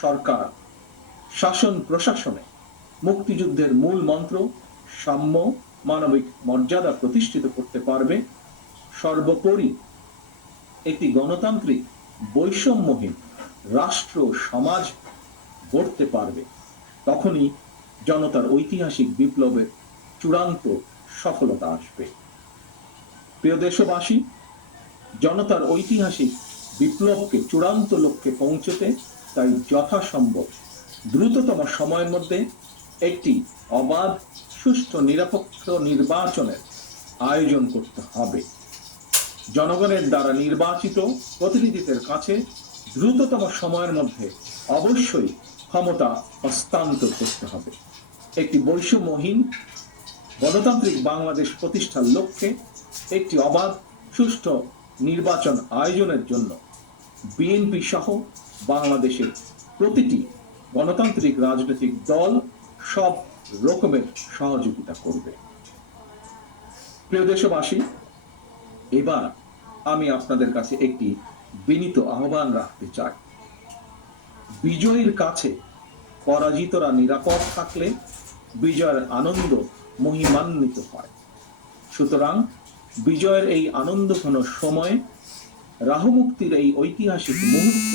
সরকার, শাসন প্রশাসনে মুক্তিযুদ্ধের মূল মন্ত্র সাম্য মানবিক মর্যাদা প্রতিষ্ঠিত করতে পারবে। সর্বোপরি একটি গণতান্ত্রিক বৈষম্যহীন রাষ্ট্র সমাজ গড়তে পারবে। তখনই জনতার ঐতিহাসিক বিপ্লবের চূড়ান্ত সফলতা আসবে। প্রিয় দেশবাসী, জনতার ঐতিহাসিক বিপ্লবকে চূড়ান্ত লক্ষ্যে পৌঁছতে তাই যথাসম্ভব দ্রুততম সময়ের মধ্যে একটি অবাধ, সুষ্ঠু, নিরপেক্ষ নির্বাচনের আয়োজন করতে হবে। জনগণের দ্বারা নির্বাচিত প্রতিনিধিদের কাছে দ্রুততম সময়ের মধ্যে অবশ্যই ক্ষমতা হস্তান্তর করতে হবে। একটি বৈষম্যহীন, গণতান্ত্রিক বাংলাদেশ প্রতিষ্ঠার লক্ষ্যে একটি অবাধ, সুষ্ঠু নির্বাচন আয়োজনের জন্য বিএনপি সহ বাংলাদেশের প্রতিটি গণতান্ত্রিক রাজনৈতিক দল সব রকমের সহযোগিতা করবে। প্রিয় দেশবাসী, এবার আমি আপনাদের কাছে একটি বিনীত আহ্বান রাখতে চাই। বিজয়ের কাছে পরাজিতরা নিরাপদ থাকলে বিজয়ের আনন্দ মহিমান্বিত হয়। সুতরাং বিজয়ের এই আনন্দঘন সময়ে রাহুমুক্তির এই ঐতিহাসিক মুহূর্ত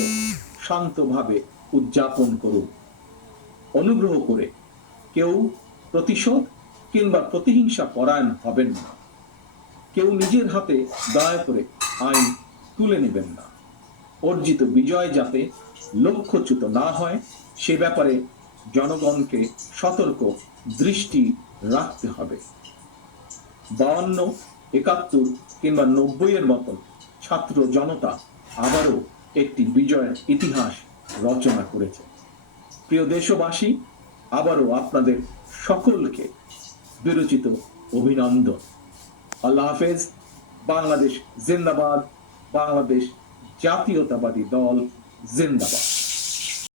শান্তভাবে উদযাপন করুন। অনুগ্রহ করে কেউ প্রতিশোধ কিংবা প্রতিহিংসা পরায়ণ হবেন না। কেউ নিজের হাতে দয়া করে আইন তুলে নেবেন না। অর্জিত বিজয় যাতে লক্ষ্যচ্যুত না হয়, সে ব্যাপারে জনগণকে সতর্ক দৃষ্টি রাখতে হবে। বাউন্ন, একাত্তর কিংবা নব্বই এর মতন ছাত্র জনতা আবারও একটি বিজয়ের ইতিহাস রচনা করেছে। প্রিয় দেশবাসী, আবারও আপনাদের সকলকে বিরচিত অভিনন্দন। আল্লাহ হাফেজ, বাংলাদেশ জিন্দাবাদ, বাংলাদেশ জাতীয়তাবাদী দল জিন্দাবাদ।